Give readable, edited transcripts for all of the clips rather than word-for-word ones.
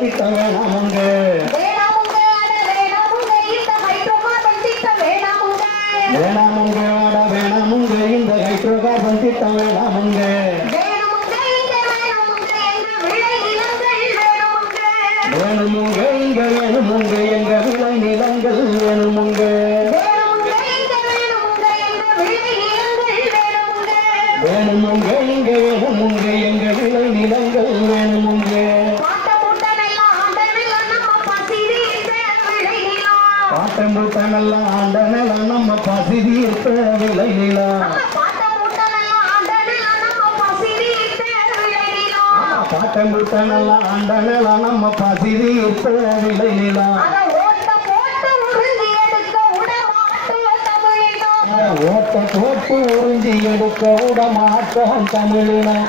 வேணாமுங்க வேணாமுங்க வாட வேணாமுங்க இந்த hydro carbon திட்டம் வேணாமுங்க வேணுமுங்க இங்க வேணுமுங்க எங்க விளை நிலங்கள் வேணுமுங்க வேணுமுங்க இங்க வேணுமுங்க எங்க விளை நிலங்கள் வேணுமுங்க பாட்டம்பூட்டனெல்லாம் ஆண்ட நிலம் நம்ம பசி தீர்த்த விளை நிலம் பாட்டம்பூட்டனெல்லாம் ஆண்ட நிலம் நம்ம பசி தீர்த்த விளை நிலம் ஓட்ட போட்டு உறிஞ்சி எடுக்க விட மாட்டோம் தமிழினம்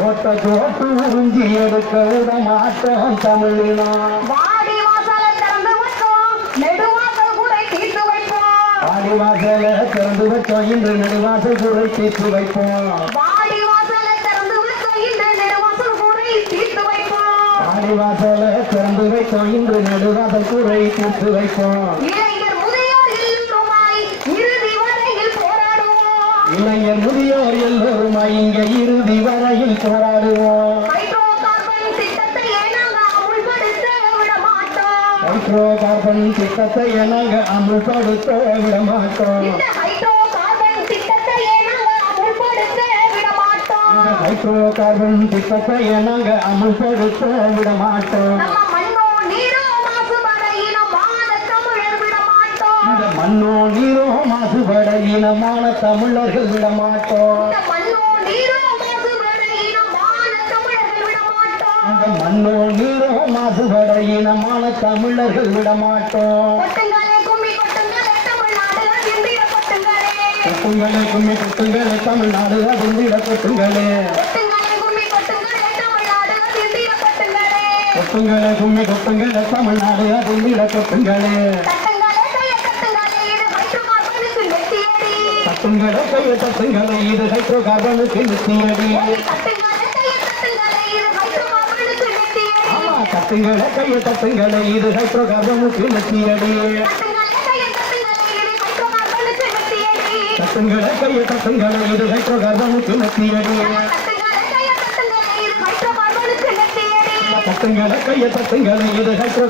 ஓட்ட போட்டு உறிஞ்சி எடுக்க விட மாட்டோம் தமிழினம் வாடி வாசல திறந்து வச்சோம் இன்று நெடுவாசல் கூரை தீர்த்து வைப்போம் வாடி வாசல திறந்து வச்சோம் இன்று நெடுவாசல் கூரை தீர்த்து வைப்போம் இளைஞர் முதியோர் எல்லோருமாய் இங்க இறுதி வரையில் போராடுவோம் ஹைட்ரோ கார்பன் திட்டத்தை நாங்க அமுல்படுத்த விட மாட்டோம் ஹைட்ரோ கார்பன் திட்டத்தை நாங்க அமுல்படுத்த விட மாட்டோம் ஹைட்ரோ கார்பன் திட்டத்தை நாங்க அமுல்படுத்த விட மாட்டோம் மண்ணோ நீரோ மாசுபட இனமான தமிழர்கள் விட மாட்டோம் மண்ணோ நீரோ மாசுபட இனமான தமிழர்கள் விட மாட்டோம் கொட்டுங்களே கும்மி கொட்டுங்களே தமிழ்நாடு அதிர்ந்திட கொட்டுங்களே கொட்டுங்களே கும்மி கொட்டுங்களே தமிழ்நாடு அதிர்ந்திட கொட்டுங்களே தட்டுங்களே கையை தட்டுங்களே இது ஹைட்ரோ கார்பனுக்கு நித்தியடி ஆமா தட்டுங்களே கையை தட்டுங்களே இது ஹைட்ரோ கார்பனுக்கு நித்தியடி தட்டுங்களே கையை தட்டுங்களே இது ஹைட்ரோ கார்பனுக்கு நித்தியடி தட்டுங்களே கையை தட்டுங்களே இது ஹைட்ரோ